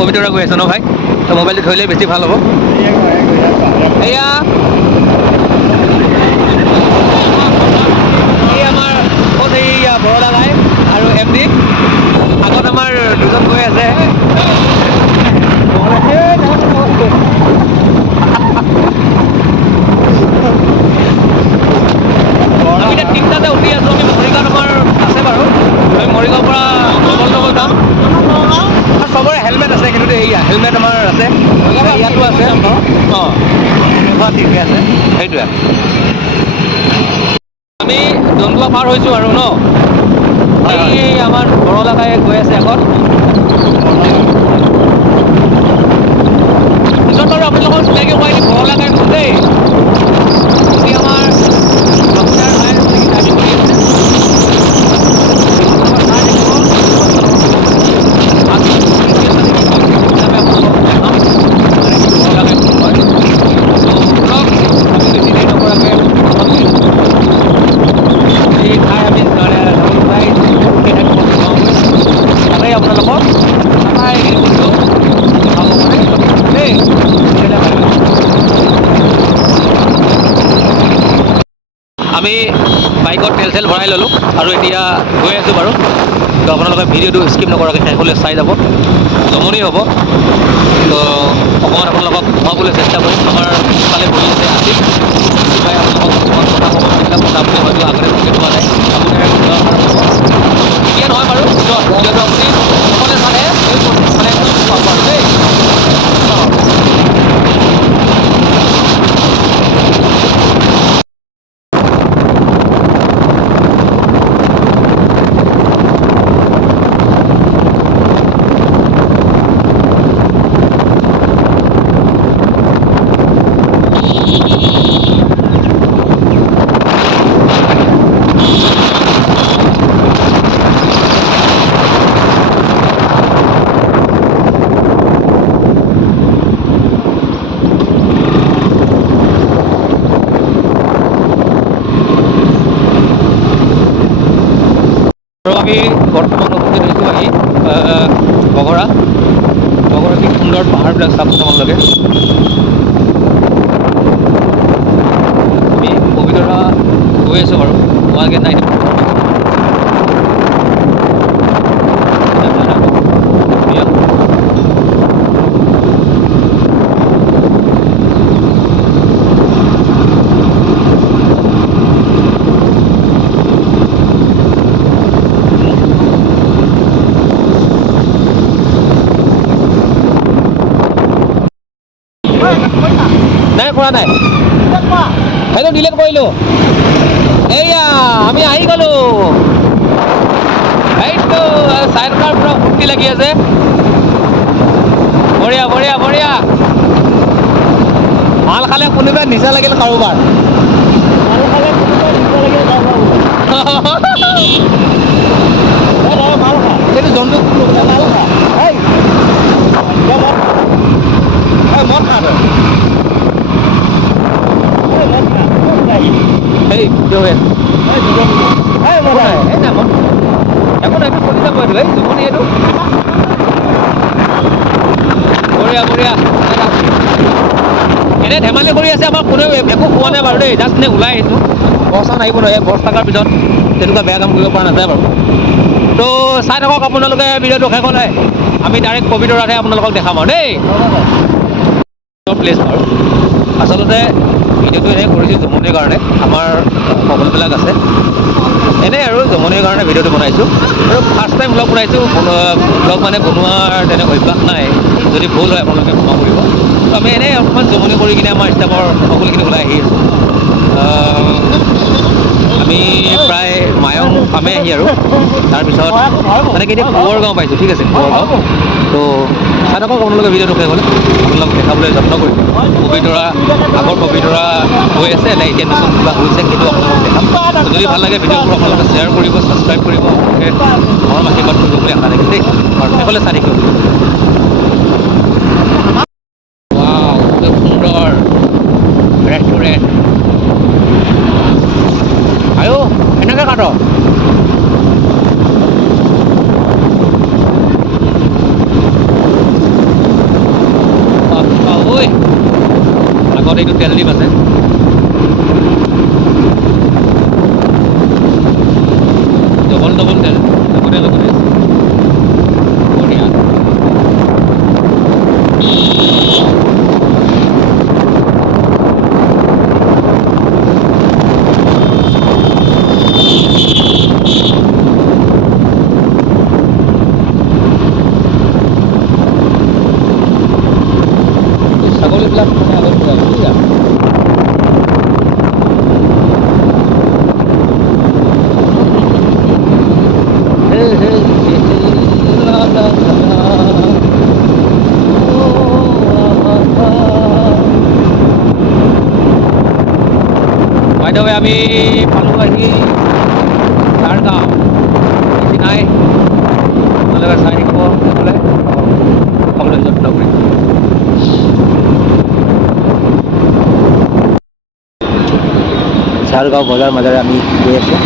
পবিতৰা গৈ আছোঁ ন ভাই? তো মোবাইলটো থৈ লৈ বেছি ভাল হ'ব। এয়া এই আমাৰ ক'ত এইয়া বৰলা ভাই আৰু MD আগত আমাৰ দুজন গৈ আছে। আমি এতিয়া তিনিটাতে উঠি আছোঁ। আমি মৰিগাঁৱত আমাৰ আছে বাৰু, আমি মৰিগাঁৱৰ পৰা নগল যাম। চবৰে হেলমেট আছে, কিন্তু এয়া হেলমেট আমাৰ আছে, ইয়াতো আছে। অঁ ঠিকে আছে, সেইটোৱে। আমি দন্দুৱা পাৰ হৈছোঁ আৰু ন? এই আমাৰ বৰলাকাই গৈ আছে আগত। পিছত বাৰু আপোনালোকক চিনাকি কৰাই দিম, বৰলাকাই মোৰ দেই। যদি আমাৰ আপোনাৰ ভাই ড্ৰাইভিং কৰি আছে, আমি বাইকত তেল ভৰাই ল'লোঁ আৰু এতিয়া গৈ আছোঁ বাৰু। তো আপোনালোকে ভিডিঅ'টো স্কিপ নকৰাকৈ শেষলৈ চাই যাব, জমনি হ'ব। তো অকণমান আপোনালোকক ঘূৰাবলৈ চেষ্টা কৰিম। আমাৰ পিছফালে বহি আছে আছিল আপোনালোকক কথা ক'ব পাৰিলে কথা আপুনি হয়তো আগতে বুজি পোৱা নাই, আপুনি এতিয়া নহয় বাৰু পিছত ভিডিঅ'টো আপুনি অকলে চালে মানে একদম পাব আৰু দেই। আৰু আমি বৰ্তমান উপস্থিত হৈছোঁ আহি বগৰা কি সুন্দৰ পাহাৰবিলাক চাওক আপোনালোকে। আমি পবিতৰা গৈ আছোঁ বাৰু, তোমালোকে নাই নাই কৰা নাই, সেইটো ডিলিট কৰিলোঁ। এয়া আমি আহি গ'লোঁ। এইটো চাইডৰ পৰা ফূৰ্তি লাগি আছে, বঢ়িয়া বঢ়িয়া বঢ়িয়া। মাল খালে কোনোবাই নিচা লাগিল কাৰোবাৰ। এইটো জন্তু মদ খা তই। এই জমনি এইটো বঢ়িয়া বঢ়িয়া। এনে ধেমালি কৰি আছে, আমাৰ কোনেও একো খোৱা নাই বাৰু দেই, জাষ্ট এনে ওলাই আহিছোঁ। গছ আহিব নহয়, গছ থকাৰ পিছত তেনেকুৱা বেয়া কাম কৰিব পৰা নাযায় বাৰু। তো চাই থাকক আপোনালোকে ভিডিঅ'টো শেষ হ'লে, আমি ডাইৰেক্ট পবিতৰাতহে আপোনালোকক দেখাম আৰু দেই। প্লেচ বাৰু আচলতে ভিডিঅ'টো এনেই কৰিছোঁ জমনিৰ কাৰণে, আমাৰ সকলোবিলাক আছে এনেই আৰু জমনিৰ কাৰণে ভিডিঅ'টো বনাইছোঁ। আৰু ফাৰ্ষ্ট টাইম ব্লগ বনাইছোঁ, ব্লগ মানে বনোৱাৰ তেনেকৈ অভ্যাস নাই, যদি ভুল হয় আপোনালোকে ক্ষমা কৰিব। তো আমি এনেই অকণমান জমনি কৰি কিনে আমাৰ ষ্টাফৰ সকলোখিনি ওলাই আহি আছোঁ। আমি প্ৰায় মায়ং পামেই আহি আৰু তাৰপিছত মানে কি এতিয়া কোঁৱৰ গাঁও পাইছোঁ, ঠিক আছে কোঁৱৰ গাঁও। তো চাই থাকক আপোনালোকে ভিডিঅ'টো শেষ হ'লে, আপোনালোকক দেখাবলৈ যত্ন কৰিম। পবিতৰা আগৰ পবিতৰা হৈ আছে নে এতিয়া নতুন কিবা হৈছে সেইটো আপোনালোকক দেখাম। যদি ভাল লাগে ভিডিঅ'বোৰ আপোনালোকে শ্বেয়াৰ কৰিব, ছাবস্ক্ৰাইব কৰিব, আপোনালোকে মৰম আশীৰ্বাদ কৰিব বুলি আশা ৰাখিম দেই। আৰু শেষলৈ চাই থাকিব। সুন্দৰ ৰেষ্টুৰেণ্ট আৰু এনেকৈ কাট। এইটো তেল ডিপ আছে। ডবল ডবল তেল লগতে লগতে বঢ়িয়া। ছাগলীবিলাক মানে আগত বুঢ়া বাইদেৱে আমি পালোঁ আহি ঝাৰগাঁও। বেছি নাই, আপোনালোকে চাই থাকিব বোলে সকলোৱে যত্ন কৰি। ঝাৰগাঁও বজাৰ মাজেৰে আমি গৈ আছোঁ।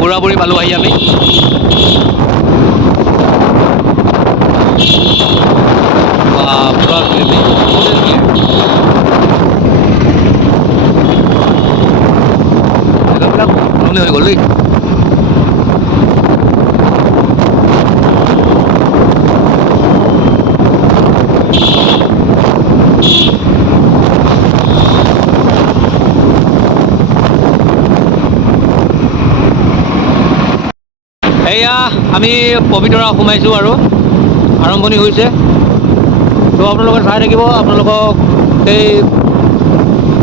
বুঢ়া বুঢ়ী পালোঁ আহি আমি। হৈ গ'ল দেই। এয়া আমি পবিতৰা সোমাইছোঁ আৰু আৰম্ভণি হৈছে। তো আপোনালোকে চাই থাকিব, আপোনালোকক সেই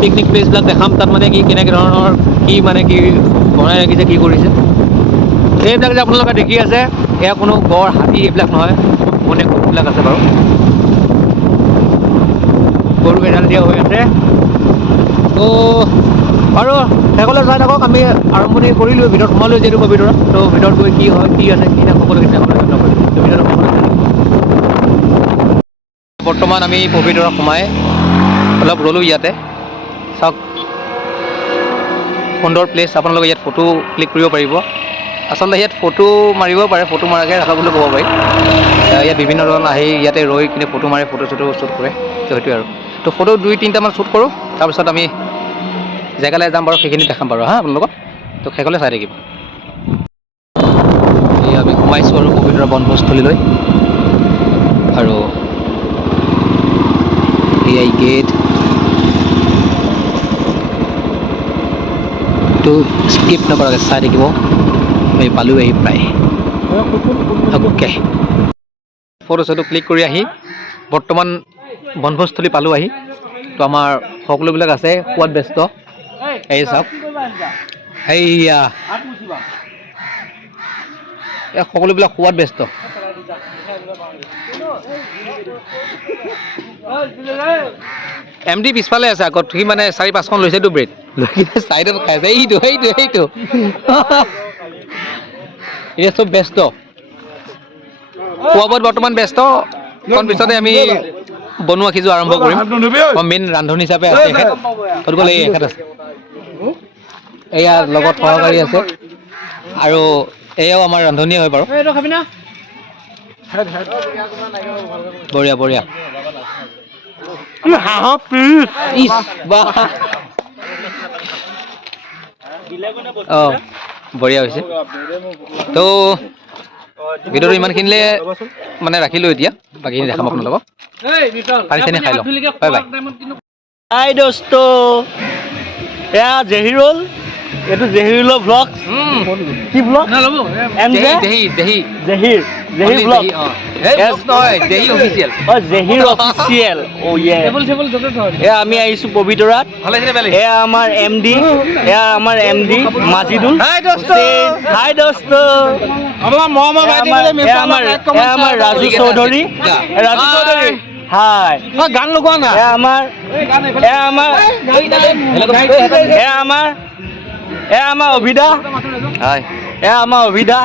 পিকনিক প্লেচবিলাক দেখাম। তাত মানে কি কেনেকৈ ধৰণৰ কি মানে কি বনাই ৰাখিছে, কি কৰিছে। এইবিলাক যে আপোনালোকে দেখি আছে, এয়া কোনো গড় হাতী এইবিলাক নহয়, অনেক বস্তুবিলাক আছে বাৰু। গৰু এডাল দিয়া হৈ আছে। তো বাৰু শেষলৈ চাই থাকক। আমি আৰম্ভণি কৰিলোঁ, ভিতৰত সোমালোঁ যিহেতু পবিতৰা। তো ভিতৰত গৈ কি হয়, কি আছে, কি নাই সকলোখিনি আপোনালোকে নকৰিম। তো ভিতৰত বৰ্তমান আমি পবিতৰা সোমাই অলপ ৰ'লোঁ ইয়াতে। চাওক সুন্দৰ প্লেচ, আপোনালোকে ইয়াত ফটো ক্লিক কৰিব পাৰিব। আচলতে ইয়াত ফটো মাৰিব পাৰে, ফটো মাৰাকৈ ৰাখা বুলি ক'ব পাৰি। ইয়াত বিভিন্ন ধৰণৰ আহি ইয়াতে ৰৈ কিনে ফটো মাৰে, ফটো চটো শ্বুট কৰে। তো সেইটোৱে আৰু। তো ফটো 2-3টামান শ্বুট কৰোঁ, তাৰপিছত আমি জেগালৈ যাম বাৰু, সেইখিনি দেখাম বাৰু হা আপোনালোকক। তো শেষলৈ চাই থাকিব। এই আমি সোমাইছোঁ আৰু পবিতৰা বনভোজস্থলীলৈ। আৰু এয়াই গেট। তো স্কিপ নকৰাকৈ চাই থাকিব। আমি পালোঁ আহি প্ৰায়। অ'কে, ফটো চটো ক্লিক কৰি আহি বৰ্তমান বনভোজস্থলী পালোঁ আহি। তো আমাৰ সকলোবিলাক আছে খোৱাত ব্যস্ত। এই চাওক, সেইয়া এই সকলোবিলাক খোৱাত ব্যস্ত। MD পিছফালে আছে আগত, সি মানে 4-5খন লৈছেতো ব্ৰেড, লৈ কিনে চাইডত খাই আছে। এইটো এতিয়া চব ব্যস্ত, খোৱা বোৱাত বৰ্তমান ব্যস্ত। অকণ পিছতে আমি বনোৱা সিজোৱা আৰম্ভ কৰিম। মেইন ৰান্ধনি হিচাপে আছে এখেত, গ'লে এখেত আছে। এয়া লগত সহকাৰী আছে, আৰু এয়াও আমাৰ ৰান্ধনিয়ে হয় বাৰু। বঢ়িয়া বঢ়িয়া। অঁ বঢ়িয়া হৈছে। তো ভিডিঅ'টো ইমানখিনিলে মানে ৰাখিলোঁ। এতিয়া বাকীখিনি দেখাম আপোনালোকক। পাৰিছেনে খাই লওক। Bye bye. হাই দোস্ত, এয়া জেহিৰুল, এইটো জেহিৰুলৰ ভ্লগ। কি ভ্লগ? জেহিৰ ভ্লগ। জেহিৰ অফিচিয়েল। এয়া আমি আহিছোঁ পবিতৰাত। এয়া আমাৰ MD, এয়া আমাৰ MD মাজিদুল। হাই দোস্ত। এয়া আমাৰ ৰাজু চৌধুৰী। ৰাজু চৌধুৰী হাই। গান লগোৱা না। এয়া আমাৰ অভিদা। এয়া আমাৰ অভিদা।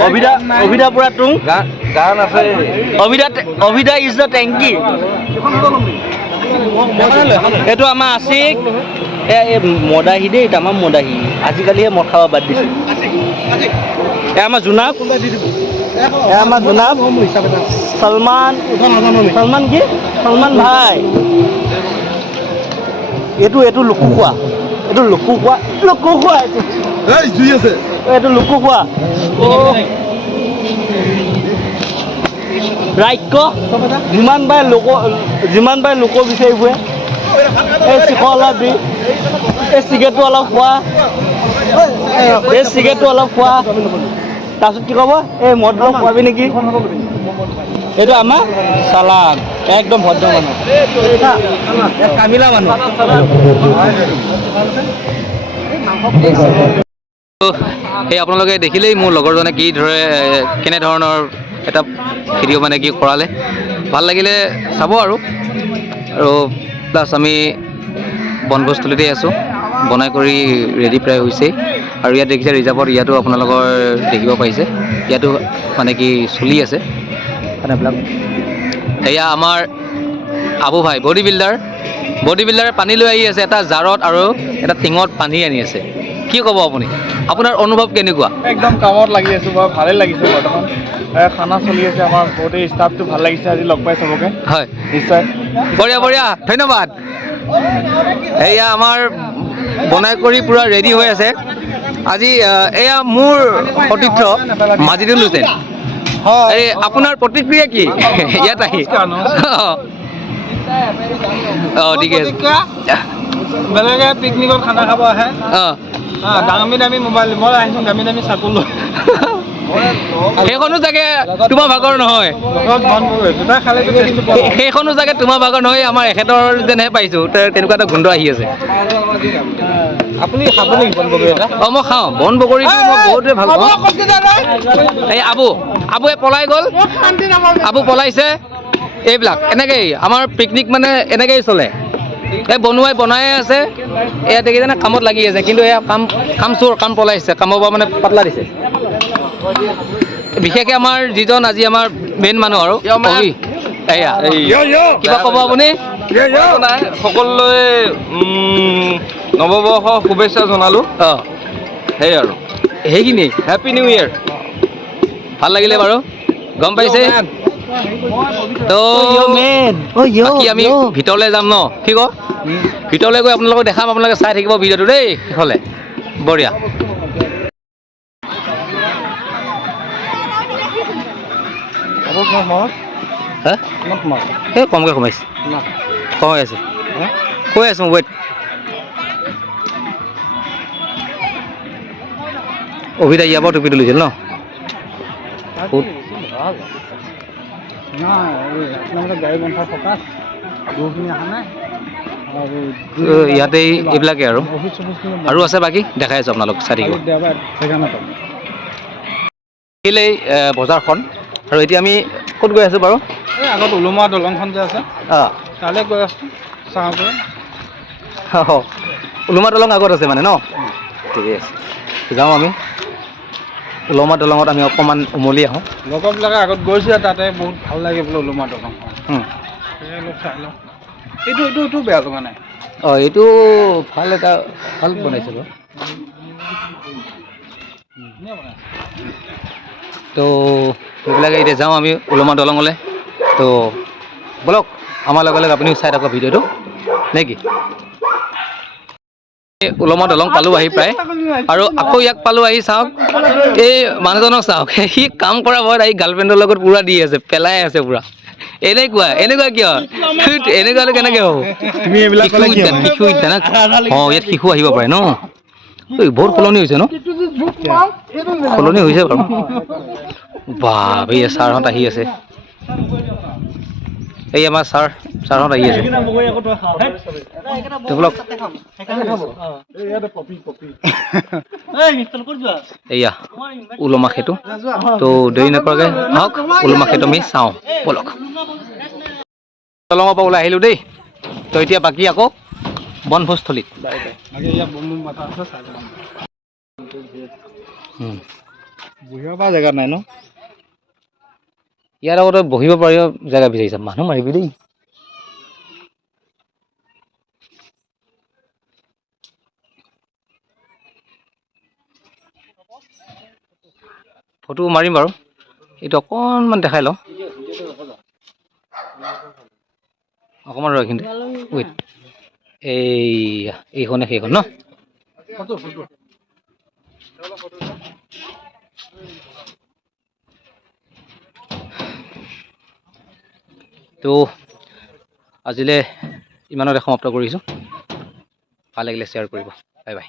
অভিদা পুৰা তুং গান আছে অভিদা ইজ দ্য টেংকি এইটো আমাৰ আছিক মদাহী দেই তামাম মদাহী আজিকালিহে মদ খাব বাদ দিছে আমাৰ জোনাব আমাৰ জোনাব সলমান কি সলমান ভাই এইটো লুকুখোৱা এইটো লুকুখোৱা এইটো লুকুখোৱা ৰাজ্য যিমান বাৰ লোক বিচাৰি ফুৰে এই চিখৰ অলপ দি এই চিগাৰেটটো অলপ খোৱা তাৰপিছত কি ক'ব এই মদ অলপ খোৱাবি নেকি এইটো আমাৰ চালাক একদম ভদ্ৰ মানুহ কামিলা মানুহ সেই আপোনালোকে দেখিলেই মোৰ লগৰজনে কেনেধৰণৰ এটা ভিডিঅ' মানে কি কৰালে ভাল লাগিলে চাব আৰু প্লাছ আমি বনভোজস্থলীতেই আছোঁ বনাই কৰি ৰেডি প্ৰায় হৈছেই আৰু ইয়াত দেখিছে ৰিজাৰ্ভত ইয়াতো আপোনালোকৰ দেখিব পাৰিছে ইয়াতো মানে কি চলি আছে খানাবিলাক এয়া আমাৰ আবু ভাই বডি বিল্ডাৰে পানী লৈ আহি আছে এটা জাৰত আৰু এটা টিঙত পানী আনি আছে কি ক'ব আপুনি আপোনাৰ অনুভৱ কেনেকুৱা একদম কামত লাগি আছো বাৰু ভালেই লাগিছে বৰ্তমান খানা চলি আছে আমাৰ গোটেই ষ্টাফটো ভাল লাগিছে আজি লগ পাই চবকে হয় নিশ্চয় বঢ়িয়া ধন্যবাদ এয়া আমাৰ বনাই কৰি পূৰা ৰেডি হৈ আছে আজি এয়া মোৰ সতীৰ্থ মাজিদুল হুছেইন এই আপোনাৰ প্ৰতিক্ৰিয়া কি ইয়াত আহি ঠিকে আছে বেলেগে পিকনিকত খানা খাব আহে দামী মোবাইল মই আহিছোঁ দামী চাকুল সেইখনো চাগে তোমাৰ ভাগৰ নহয় সেইখনো চাগে তোমাৰ ভাগৰ নহয় আমাৰ এখেতৰ যেনহে পাইছোঁ তেনেকুৱা এটা গোন্ধ আহি আছে আপুনি খাব নেকি বন বগৰী এটা মই খাওঁ বন বগৰীটো মই বহুতেই ভাল পাওঁ এই আবুৱে পলাই গ'ল আবু পলাইছে এইবিলাক এনেকেই আমাৰ পিকনিক মানে এনেকেই চলে এই বনাই আছে এয়া দেখিছেনে কামত লাগি আছে কিন্তু এয়া কাম পলাইছে কামৰ পৰা মানে পাতলা দিছে বিশেষকৈ আমাৰ যিজন আজি আমাৰ মেইন মানুহ আৰু এয়া কিবা ক'ব আপুনি সকলোৱে নৱবৰ্ষৰ শুভেচ্ছা জনালোঁ সেই আৰু সেইখিনি হেপী নিউ ইয়েৰ ভাল লাগিলে বাৰু গম পাইছে তো বাকী আমি ভিতৰলৈ যাম ন ঠিক ভিতৰলৈ গৈ আপোনালোকক দেখাম আপোনালোকে চাই থাকিব ভিডিঅ'টো দেই শেষলৈ বঢ়িয়া এই কমকৈ সোমাইছে কমাই আছে কৈ আছোঁ ৱেইট অভিদা ইয়াৰ পৰা টুপি তুলিছিল ন ইয়াতে এইবিলাকে আৰু আছে বাকী দেখাই আছোঁ আপোনালোক চাই থাকিব এই বজাৰখন আৰু এতিয়া আমি ক'ত গৈ আছোঁ বাৰু এই আগত ওলোমা দলংখন যে আছে তালৈ গৈ আছোঁ চাওঁগৈ ওলোমা দলং আগত আছে মানে ন ঠিকে আছে যাওঁ আমি ওলোমা দলঙত আমি অকণমান উমলি আহোঁ লগৰবিলাকে আগত গৈছে তাতে বহুত ভাল লাগে বোলে ওলোমা দলংখন চাই লওঁ এইটো বেয়া লগা নাই এইটো ভাল বনাইছে বাৰু তো সেইবিলাকে এতিয়া যাওঁ আমি ওলোমা দলঙলৈ তো বলক আমাৰ লগে লগে আপুনিও চাই থাকক ভিডিঅ'টো নে কি ওলোমা দলং পালোঁ আহি প্ৰায় আৰু আকৌ ইয়াক পালোঁ আহি চাওক এই মানুহজনক চাওক সি কাম কৰা ভয়ত আহি গাৰ্লফ্ৰেণ্ডৰ লগত পূৰা দি আছে পেলাই আছে পূৰা এনেকুৱা কিয় এনেকুৱা হ'লে কেনেকৈ হ'ব শিশু উদ্যান ইয়াত শিশু আহিব পাৰে ন বহুত সলনি হৈছে ন সলনি হৈছে বাৰু বাহ এই ছাৰহঁত আহি আছে এই আমাৰ ছাৰহঁত আহি আছে এয়া ওলোমা সেতু তো দেৰি নকৰাকৈ আহক ওলোমা সেতু আমি চাওঁ বলক দলঙৰ পৰা ওলাই আহিলোঁ দেই তো এতিয়া বাকী আকৌ বনভোজস্থলীত বহিব পৰা জেগা নাই ন? ইয়াৰ আগতে বহিব পাৰি জেগা বিচাৰিছা, মানুহ মাৰিবি দেই। ফটো মাৰিম বাৰু, এইটো অকণমান দেখাই লওঁ। অকণমান ৰ এইখিনিতে ৱেইট, এইখনে সেইখন ন? তো আজিলৈ ইমানতে সমাপ্ত কৰিছোঁ। ভাল লাগিলে শ্বেয়াৰ কৰিব। Bye bye.